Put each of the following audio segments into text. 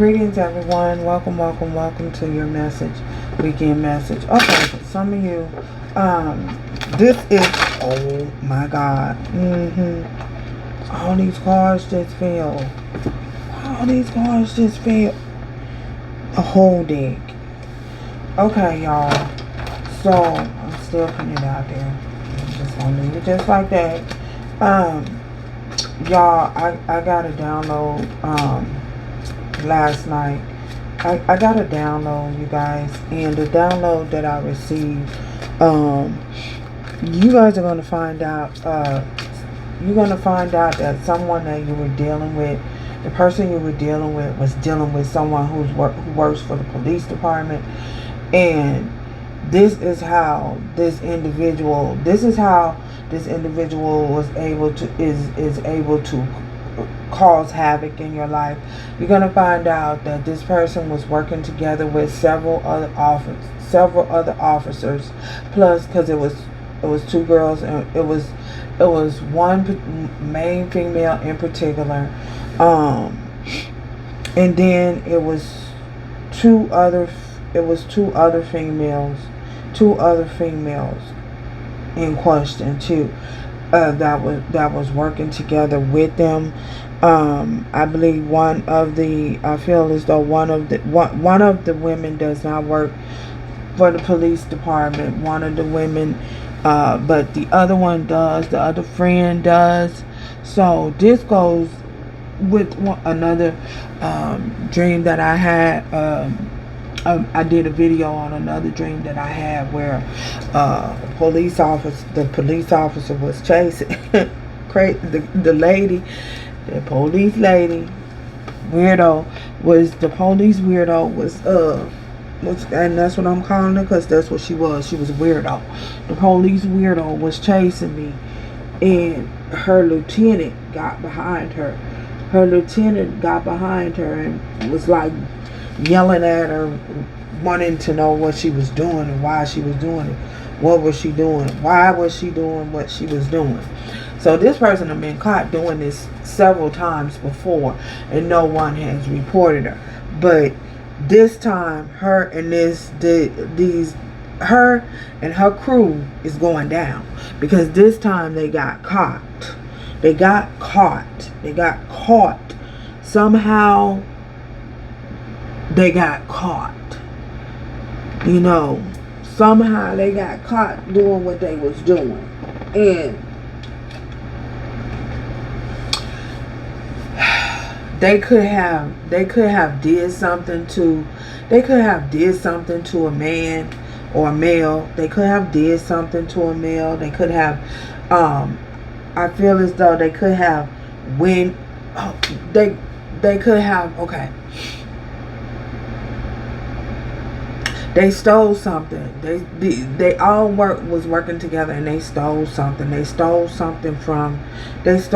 Greetings, everyone. Welcome to your message, weekend message. Okay, for some of you, this is, oh my God, all these cars just failed. A whole deck. Okay, y'all. So, I'm still putting it out there. I'm just gonna leave it just like that. Y'all, I got a download, last night. I got a download, you guys, and the download that I received, you guys are gonna find out. You're gonna find out that someone that you were dealing with, the person you were dealing with, was dealing with someone who works for the police department, and this is how this individual was able to is able to cause havoc in your life. You're gonna find out that this person was working together with several other officers, plus, because it was two girls, and it was one main female in particular, and then it was two other females in question too, that was working together with them. I believe I feel as though one of the women does not work for the police department. One of the women, but the other one does. The other friend does. So this goes with another dream that I had. I did a video on another dream that I had where the police officer was chasing the police lady weirdo was and that's what I'm calling her, because that's what she was. She was a weirdo. The police weirdo was chasing me, and her lieutenant got behind her. And was like yelling at her, wanting to know what she was doing and why she was doing it. What was she doing? Why was she doing what she was doing? So this person had been caught doing this several times before, and no one has reported her. But this time, her and her crew is going down, because this time they got caught. Somehow they got caught. Somehow they got caught doing what they was doing. And they could have did something to a man or a male. They could have did something to a male. They could have I feel as though they could have they stole something. They all was working together, and they stole something. They stole something from this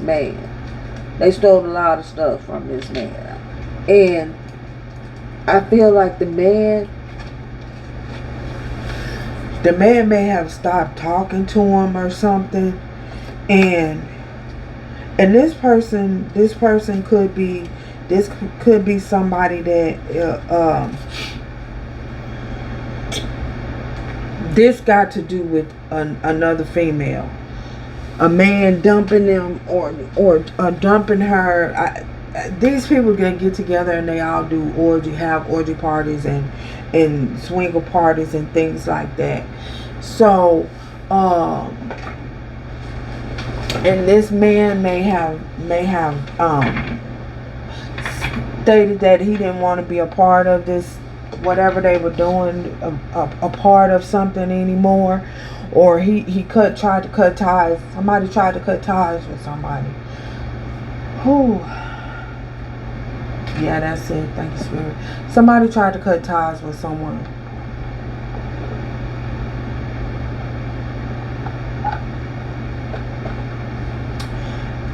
man. They stole a lot of stuff from this man. And I feel like the man may have stopped talking to him or something. And this person could be somebody that this got to do with another female, a man dumping them or dumping her. These people can get together and they all do orgy parties and swinger parties and things like that. So and this man may have stated that he didn't want to be a part of this, whatever they were doing, a part of something anymore, or he tried to cut ties. Somebody tried to cut ties with somebody. Whew. Yeah, that's it. Thank you, Spirit. Somebody tried to cut ties with someone.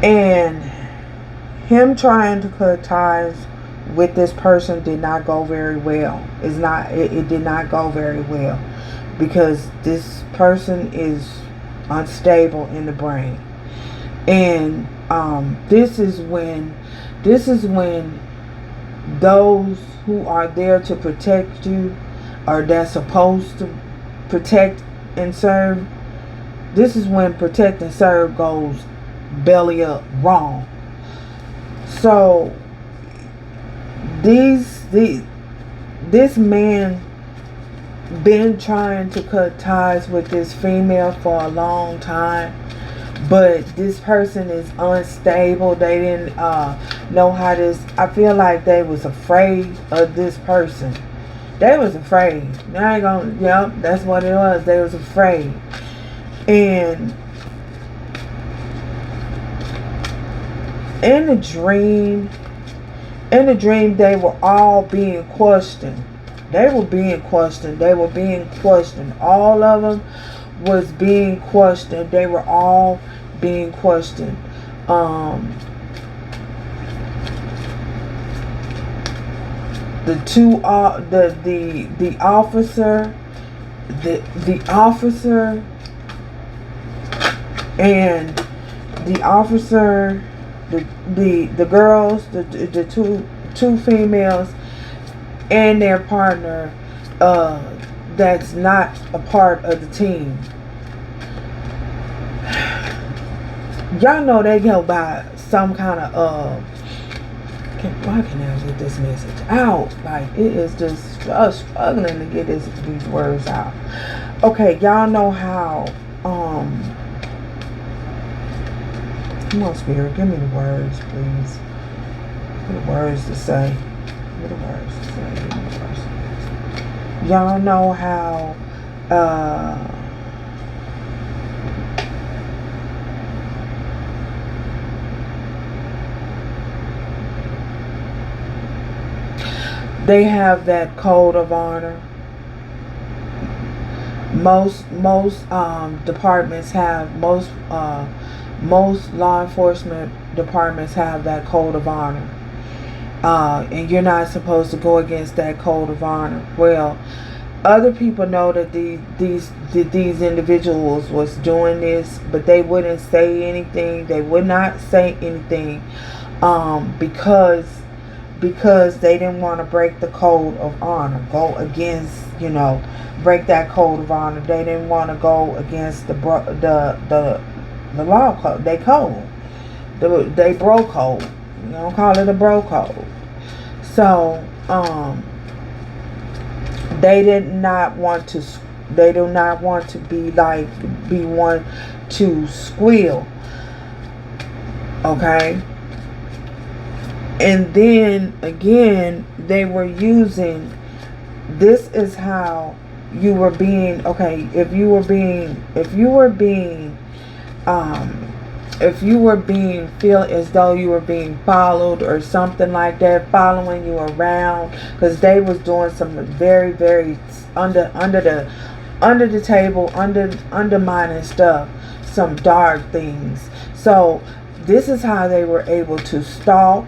And him trying to cut ties with this person did not go very well. It did not go very well, because this person is unstable in the brain. And this is when those who are there to protect you, or that's supposed to protect and serve, this is when protect and serve goes belly up wrong. So this man been trying to cut ties with this female for a long time, but this person is unstable. They didn't know how this. I feel like they was afraid of this person. They was afraid. I ain't gonna. Yep, that's what it was. They was afraid. And in the dream, they were all being questioned. They were being questioned. All of them was being questioned. They were all being questioned. The two the officer, the officer and the officer, the girls, the two females and their partner, that's not a part of the team. Y'all know they go by some kind of why can I get this message out? Like, it is just struggling to get these words out. Okay, y'all know how come on, Spirit, give me the words, please. Give me the words to say. Give me the words to say. Give me the words. Y'all know how they have that code of honor. Most departments have most law enforcement departments have that code of honor, and you're not supposed to go against that code of honor. Well, other people know that these individuals was doing this, but they wouldn't say anything. They would not say anything, because they didn't want to break the code of honor, go against, break that code of honor. They didn't want to go against the law code. They bro code. You don't call it a bro code. So they do not want to be one to squeal. Okay. And then again, they were using, this is how you were being, okay, if you were being feel as though you were being followed or something like that, following you around, because they was doing some very, very under the table, undermining stuff, some dark things. So this is how they were able to stalk.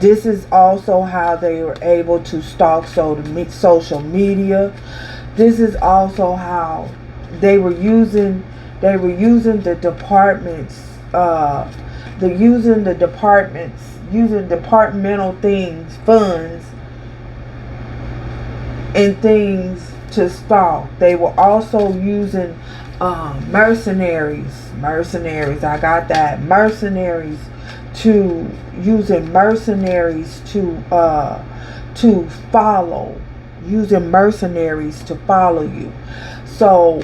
This is also how they were able to stalk social media. This is also how they were using the departments, using departmental things, funds, and things to stalk. They were also using mercenaries. I got that. Mercenaries to follow. Using mercenaries to follow you. So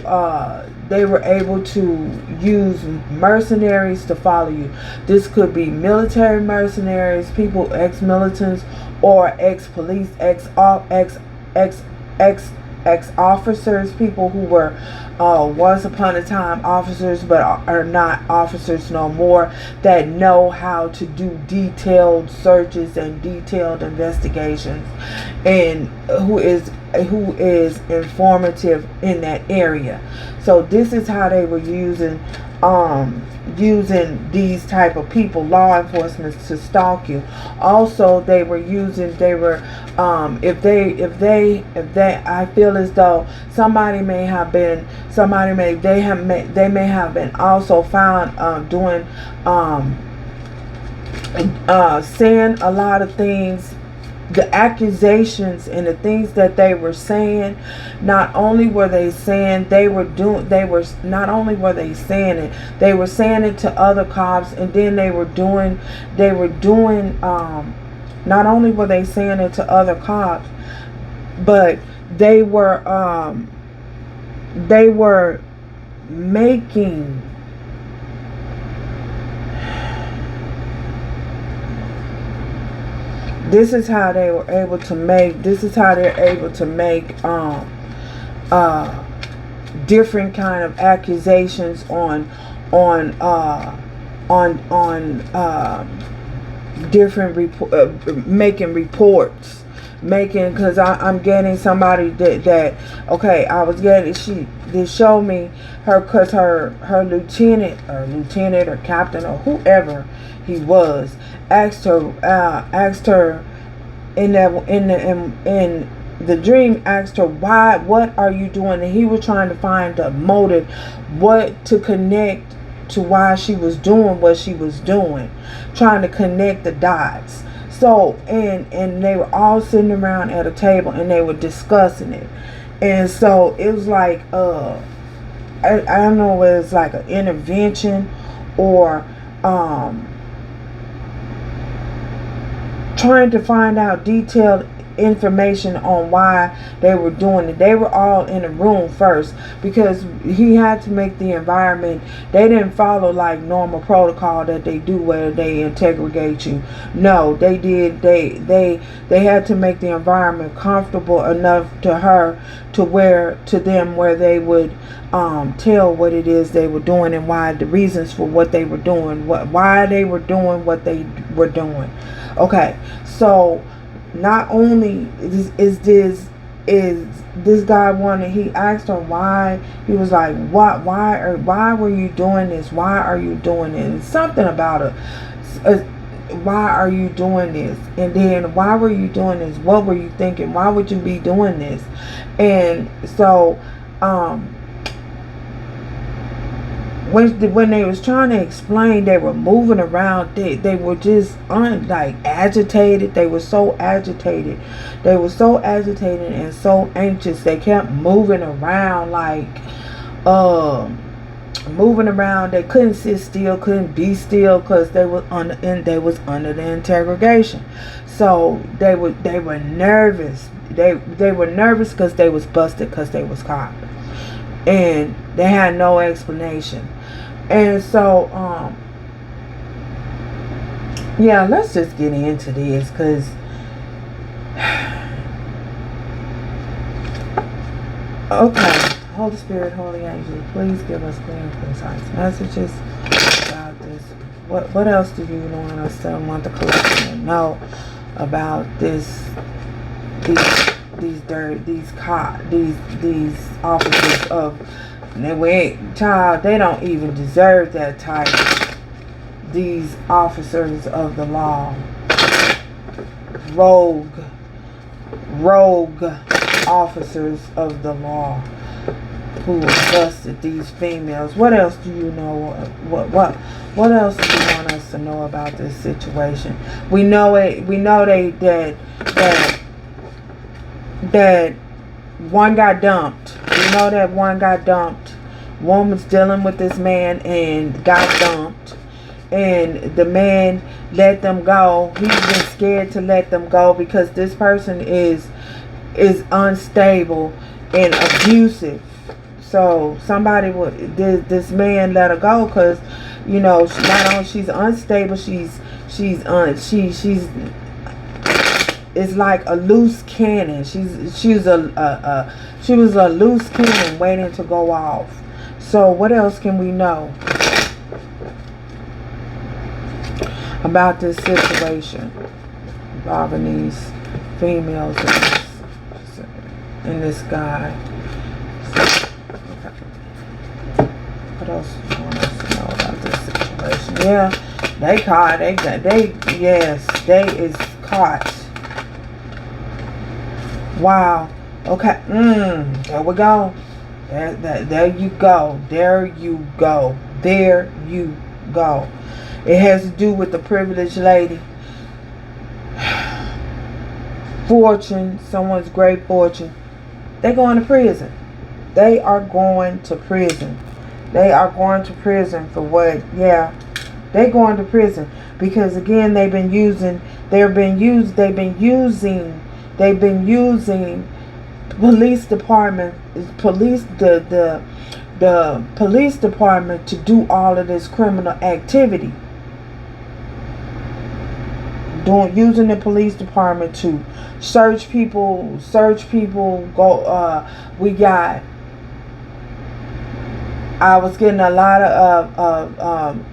they were able to use mercenaries to follow you. This could be military mercenaries, people, ex-militants, or ex-police, ex-officers, people who were once upon a time officers but are not officers no more, that know how to do detailed searches and detailed investigations, and who is informative in that area. So this is how they were using using these type of people, law enforcement, to stalk you. Also, they were I feel as though they may have been also found doing saying a lot of things. The accusations and the things that they were saying, not only were they saying not only were they saying it, they were saying it to other cops, and then they were doing not only were they saying it to other cops, but they were making, this is how they're able to make different kind of accusations on different making reports, because I'm getting somebody that okay, I was getting, they showed me her, because her lieutenant or captain or whoever he was asked her in the dream, asked her, what are you doing? And he was trying to find a motive, what to connect to why she was doing what she was doing, trying to connect the dots. So, and they were all sitting around at a table and they were discussing it. And so it was like, I don't know whether it's like an intervention or trying to find out detailed information on why they were doing it. They were all in a room first because he had to make the environment. They didn't follow like normal protocol that they do where they interrogate you. No, they did. They had to make the environment comfortable enough to them where they would tell what it is they were doing and why, the reasons for what they were doing, why they were doing what they were doing. Okay, so not only is this guy wanted, he asked her why. He was like, why were you doing this? Why are you doing it? And something about why are you doing this? And then, why were you doing this? What were you thinking? Why would you be doing this? And so when they was trying to explain, they were moving around. They were just agitated. They were so agitated. They were so agitated and so anxious. They kept moving around moving around. They couldn't sit still, couldn't be still, because they was under the interrogation. So they were nervous. They were nervous because they was busted, because they was caught, and they had no explanation. And so yeah, let's just get into this, because okay, Holy Spirit, Holy Angel, please give us clear and concise messages about this. What else do you want us to want the collection to know about these officers of, they don't even deserve that title. These officers of the law, rogue officers of the law who busted these females. What else do you know? What else do you want us to know about this situation? We know that one got dumped. We know that one got dumped. Woman's dealing with this man and got dumped. And the man let them go. He's been scared to let them go because this person is unstable and abusive. So somebody this man let her go because, not only she's unstable, she's it's like a loose cannon. She was a loose cannon waiting to go off. So what else can we know about this situation involving these females and this guy? Okay. What else do you want us to know Yeah, they caught. Yes, they is caught. Wow. Okay. There we go. There you go. There you go. There you go. It has to do with the privileged lady. Fortune, someone's great fortune. They going to prison. They are going to prison. They are going to prison for what? Yeah. They going to prison because again they've been using police department the police department to do all of this criminal activity. Using the police department to search people, I was getting a lot of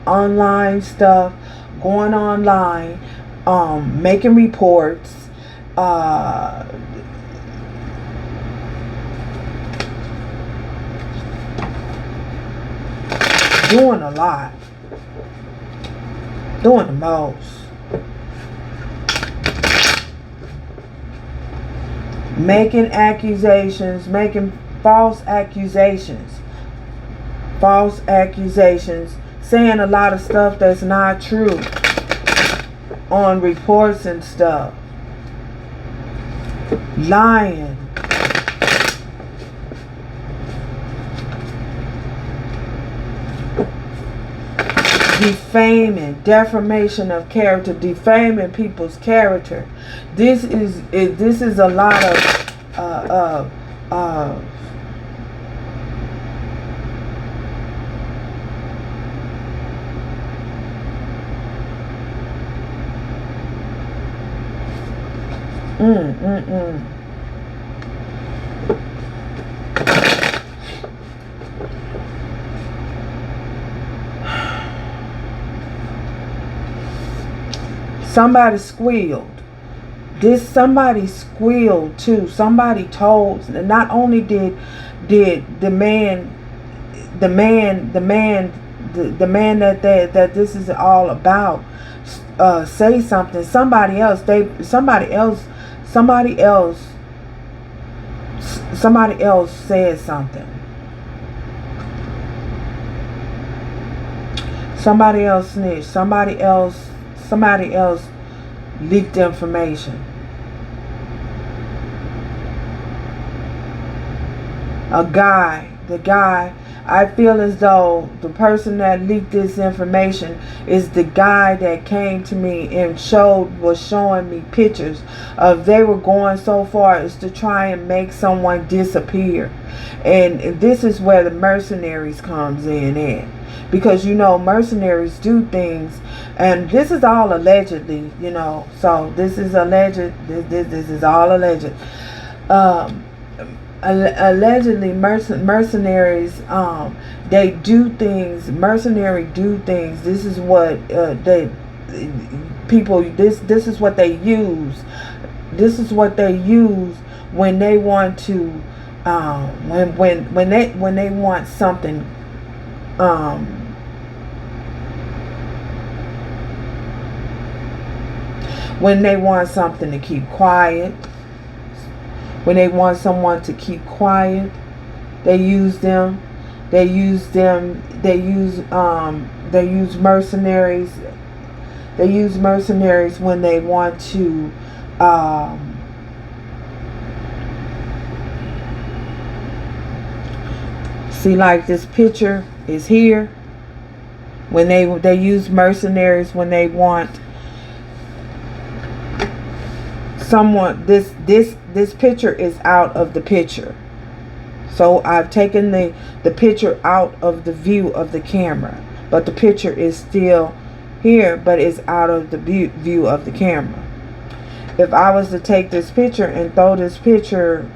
online stuff, going online, making reports, doing a lot, doing the most. Making accusations, making false accusations, saying a lot of stuff that's not true on reports and stuff, lying, defaming, defamation of character, defaming people's character. This is a lot of Somebody squealed. Somebody squealed too. Somebody told. Not only did the man that this is all about say something. Somebody else said something. Somebody else snitched. Somebody else leaked information. The guy, I feel as though the person that leaked this information is the guy that came to me and was showing me pictures of, they were going so far as to try and make someone disappear. And this is where the mercenaries comes in at. Because, mercenaries do things, and this is all allegedly, so this is alleged, this is all alleged. Allegedly, mercenaries, they do things, this is what this is what they use. This is what they use when they want to, when they want something, when they want something to keep quiet, when they want someone to keep quiet, they use them. They use mercenaries. They use mercenaries when they want to see, like this picture is here. When they use mercenaries when they want someone. This picture is out of the picture. So I've taken the picture out of the view of the camera, but the picture is still here, but it's out of the view of the camera. If I was to take this picture and throw this picture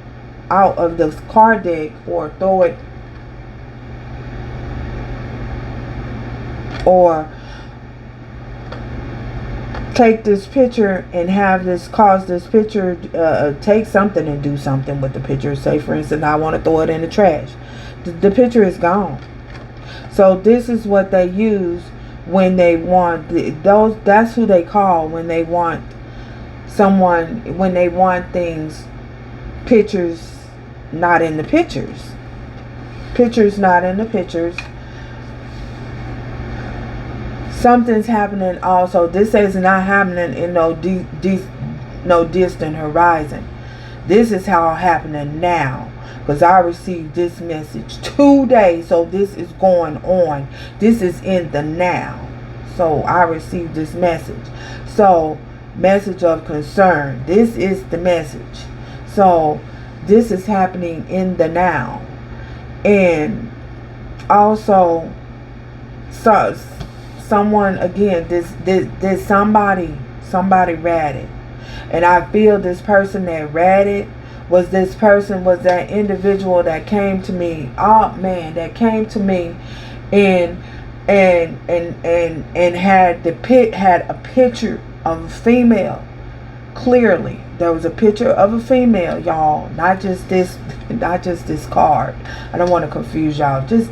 out of the card deck, or throw it, or take this picture and cause this picture, take something and do something with the picture. Say, for instance, I want to throw it in the trash. The picture is gone. So this is what they use when they want those. That's who they call when they want someone, when they want things, pictures not in the pictures, pictures not in the pictures. Something's happening also. This is not happening in no distant horizon. This is how happening now. Because I received this message today. So this is going on. This is in the now. So I received this message. So, message of concern. This is the message. So this is happening in the now. And also, so someone, again, this somebody read it. And I feel this person that read it was that individual that came to me. Oh man, that came to me and had a picture of a female. Clearly there was a picture of a female, y'all, not just this card. I don't want to confuse y'all. Just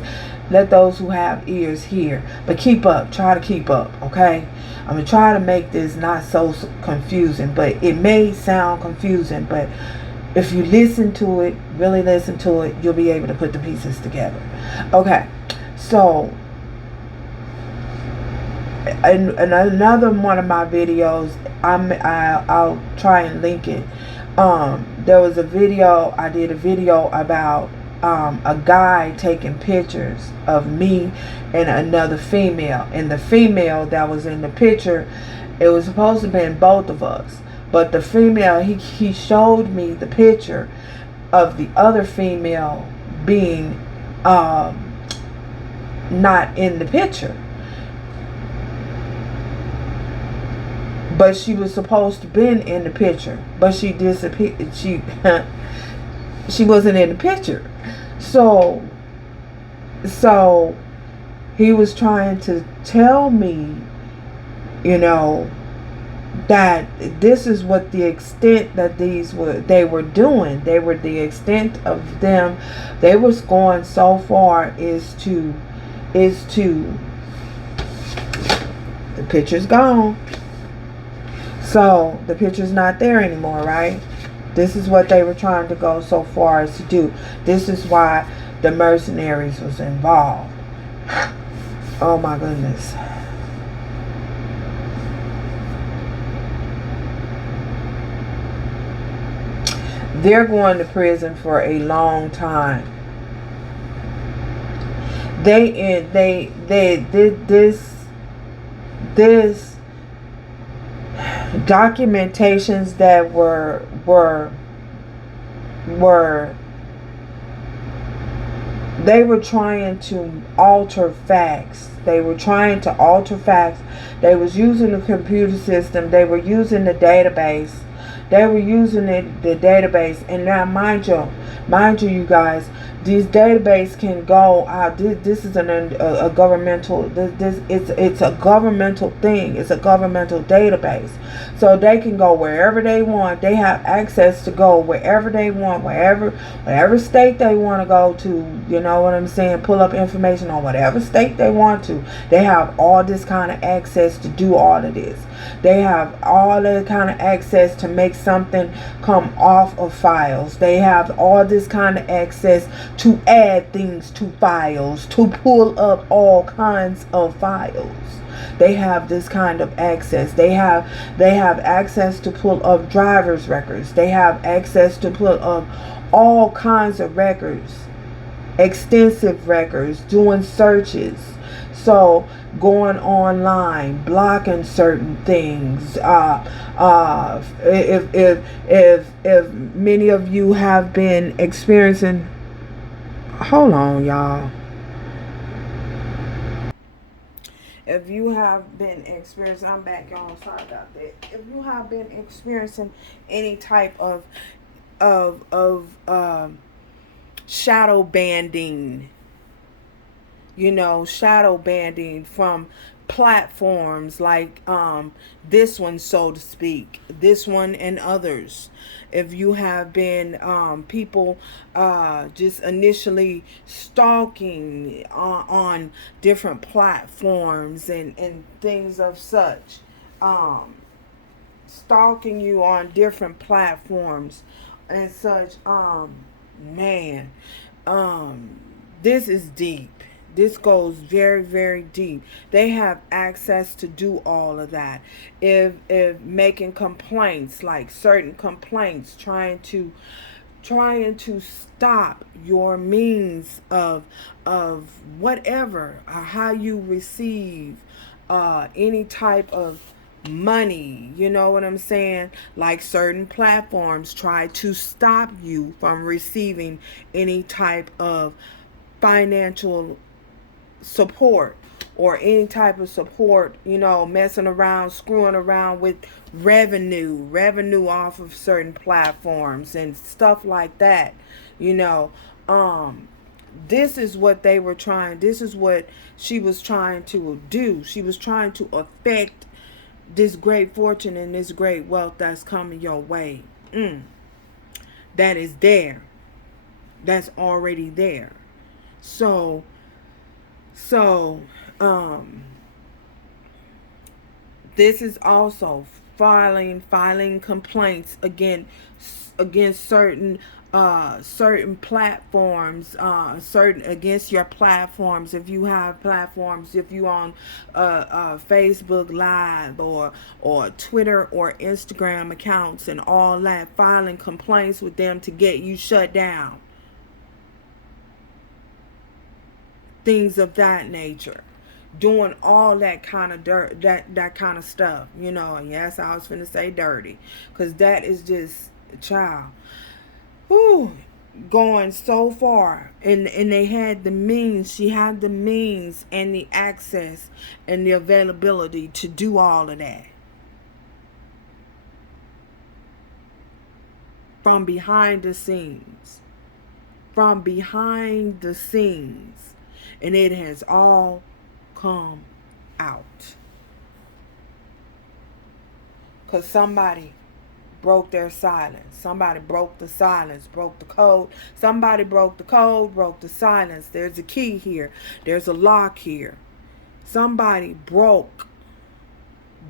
let those who have ears hear, but keep up. Try to keep up, okay? I'm gonna try to make this not so confusing, but it may sound confusing, but if you listen to it, really listen to it, you'll be able to put the pieces together. Okay, so in another one of my videos, I'll try and link it. There was a video, I did a video about a guy taking pictures of me and another female. And the female that was in the picture, it was supposed to be both of us. But the female, he showed me the picture of the other female being not in the picture. But she was supposed to be in the picture. But she disappeared. She wasn't in the picture. So he was trying to tell me, that this is what the extent that they were doing. They were the extent of them. They was going so far is to the picture's gone. So the picture's not there anymore, right? This is what they were trying to go so far as to do. This is why the mercenaries was involved. Oh my goodness. They're going to prison for a long time. They did this documentations that were they were trying to alter facts. They were trying to alter facts. They was using the computer system. They were using the database. They were using the database. And now, mind you, you guys, these database can go out. This is a governmental. It's a governmental thing. It's a governmental database, so they can go wherever they want. They have access to go wherever they want, whatever state they want to go to. You know what I'm saying? Pull up information on whatever state they want to. They have all this kind of access to do all of this. They have all that kind of access to make something come off of files. They have all this kind of access to add things to files, to pull up all kinds of files. They have this kind of access. They have access to pull up driver's records. They have access to pull up all kinds of records, extensive records, doing searches. So going online, blocking certain things. If many of you have been experiencing, hold on, y'all. If you have been experiencing, I'm back, y'all. Sorry about that. If you have been experiencing any type of shadow banding, shadow banding from platforms like this one, so to speak, this one and others. If you have been people just initially stalking on different platforms and things of such, um, stalking you on different platforms and such, man, um this is deep. This goes very, very deep. They have access to do all of that. If making complaints, like certain complaints, trying to stop your means of whatever, or how you receive any type of money, you know what I'm saying? Like certain platforms try to stop you from receiving any type of financial support or any type of support, messing around, screwing around with revenue off of certain platforms and stuff like that. you know um this is what they were trying, this is what she was trying to do. She was trying to affect this great fortune and this great wealth that's coming your way. That is there, that's already there. So so um this is also filing complaints against certain platforms, certain against your platforms. If you have platforms, if you on Facebook Live or Twitter or Instagram accounts and all that, filing complaints with them to get you shut down, things of that nature, doing all that kind of dirt, that kind of stuff. And yes, I was finna say dirty, because that is just, child, whew, going so far. And they had the means, she had the means and the access and the availability to do all of that from behind the scenes, and it has all come out because somebody broke their silence. Somebody broke the silence, broke the code. Somebody broke the code, broke the silence. There's a key here, there's a lock here. Somebody broke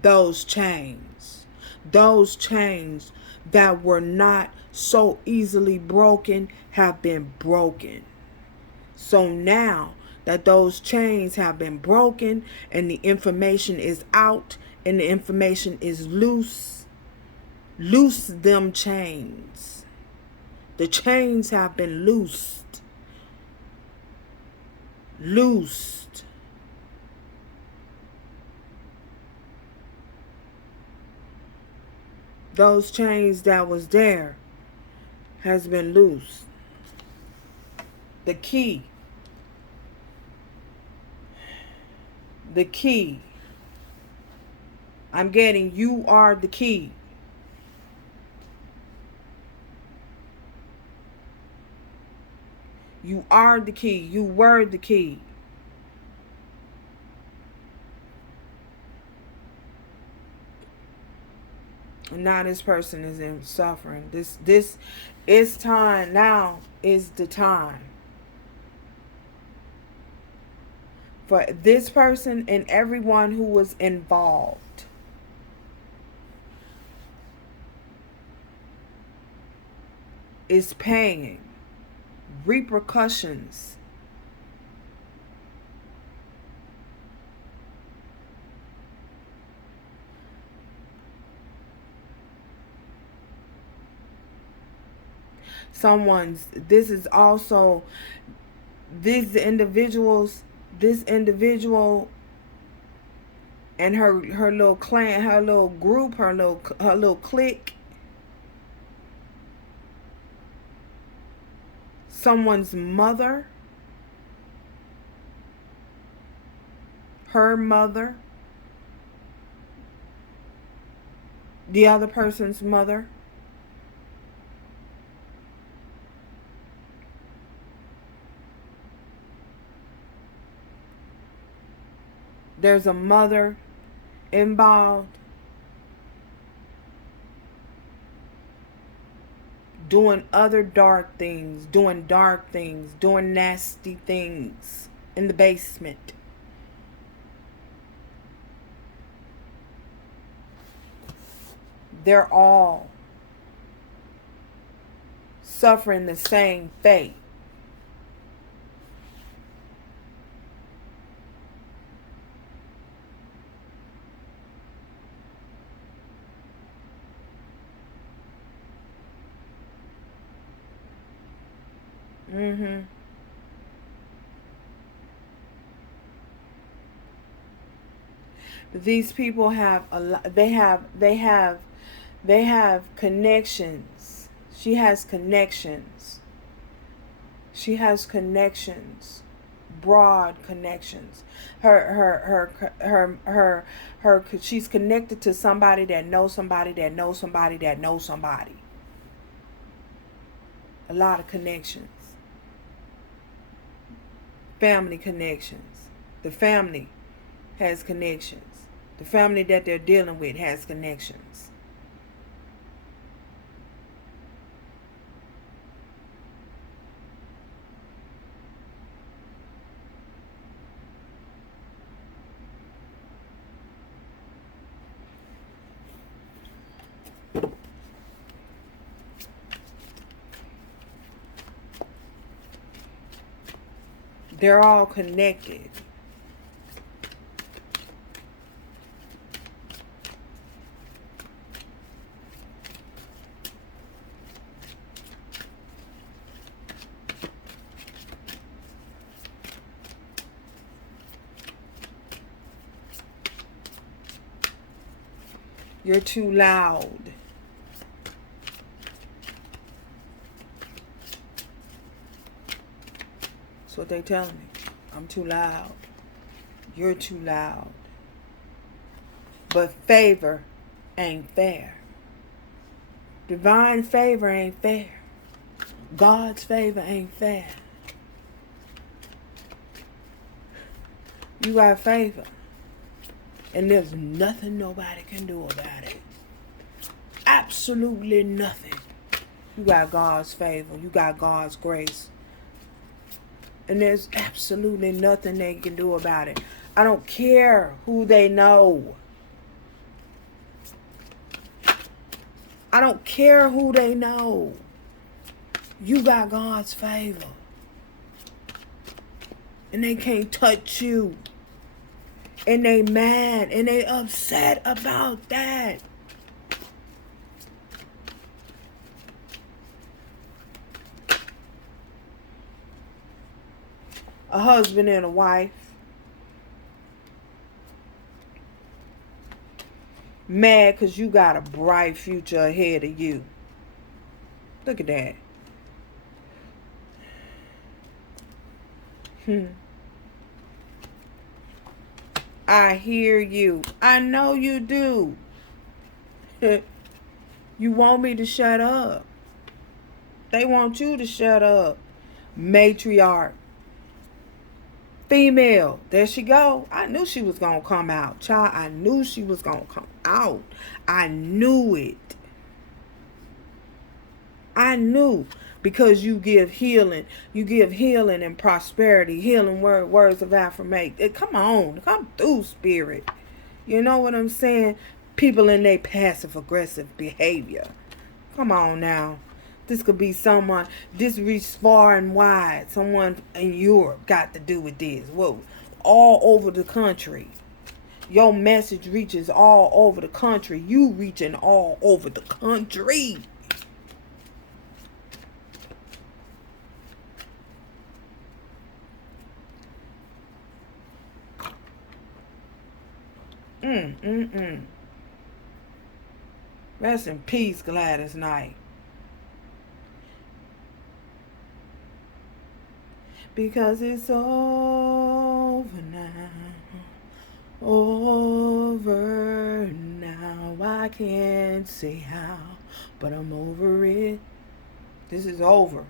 those chains, that were not so easily broken have been broken. So now that those chains have been broken and the information is out and the information is loose, loose them chains. The chains have been loosed. Those chains that was there has been loosed. The key. I'm getting, you are the key. You are the key. You were the key. And now this person is in suffering. This is time. Now is the time for this person and everyone who was involved. Is paying repercussions. This is also, this individual and her little clan, her little group, her little clique. Someone's mother, her mother, the other person's mother. there's a mother involved, doing other dark things, doing nasty things in the basement. They're all suffering the same fate. These people have a lot. They have connections. She has connections. She has connections. Broad connections. Her she's connected to somebody that knows somebody that knows somebody that knows somebody. A lot of connections. Family connections. The family has connections. The family that they're dealing with has connections. They're all connected. You're too loud. That's what they telling me. I'm too loud. You're too loud. But favor ain't fair. Divine favor ain't fair. God's favor ain't fair. You got favor. And there's nothing nobody can do about it. Absolutely nothing. You got God's favor. You got God's grace. And there's absolutely nothing they can do about it. I don't care who they know. I don't care who they know. You got God's favor. And they can't touch you. And they mad and they upset about that. A husband and a wife. Mad because you got a bright future ahead of you. Look at that. I hear you. I know you do. You want me to shut up. They want you to shut up. Matriarch. Female. There she go. I knew she was going to come out. Child, I knew she was going to come out. I knew it. I knew. Because you give healing. You give healing and prosperity. Healing words of affirmation. Come on. Come through, spirit. You know what I'm saying? People in their passive aggressive behavior. Come on now. This could be someone, this reached far and wide. Someone in Europe got to do with this. Whoa. All over the country. Your message reaches all over the country. You reaching all over the country. Rest in peace, Gladys Knight. Because it's over now. Over now. I can't say how, but I'm over it. This is over.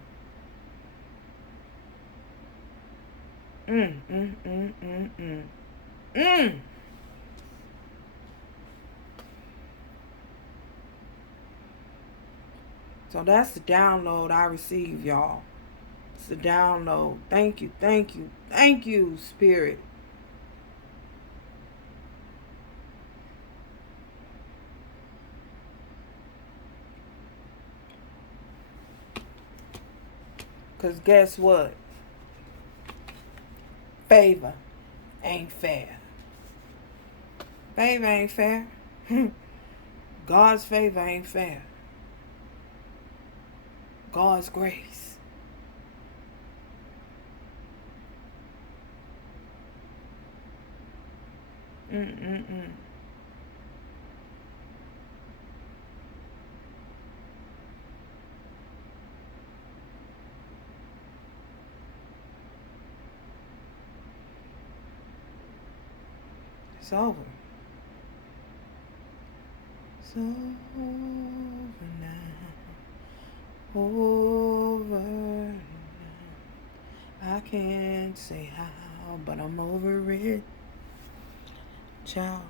Mm. So that's the download I receive, y'all. It's the download. Thank you, thank you, thank you, Spirit. Because guess what? Favor ain't fair. Favor ain't fair. God's favor ain't fair. God's grace. Mm-mm-mm. It's over. It's over now. Over now. I can't say how, but I'm over it. Ciao.